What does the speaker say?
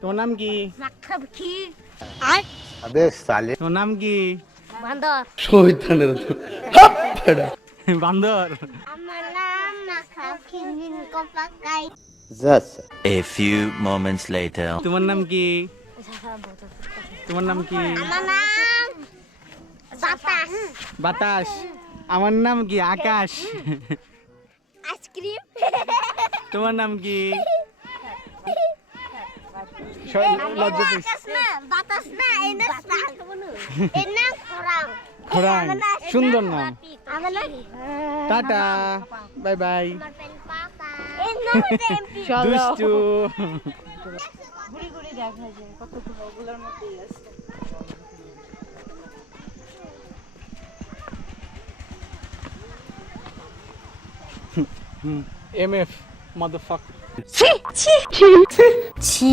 তোর তোমার নাম কি তোর নাম কি বান্দর বান্দর মোমেন্টস তোমার নাম কি তোমার নাম কি বাতাস বাতাস আমার নাম কি আকাশ আইসক্রিম তোমার নাম কি? খরাং। সুন্দর নাম। Tata bye bye. আমার পেন পাপা। এর নাম হচ্ছে এমপি। দুষ্টু। ঘুরি ঘুরি দেখা যায় কত ওগুলোর মধ্যেই আছে এম এফ। মাদারফাক ছি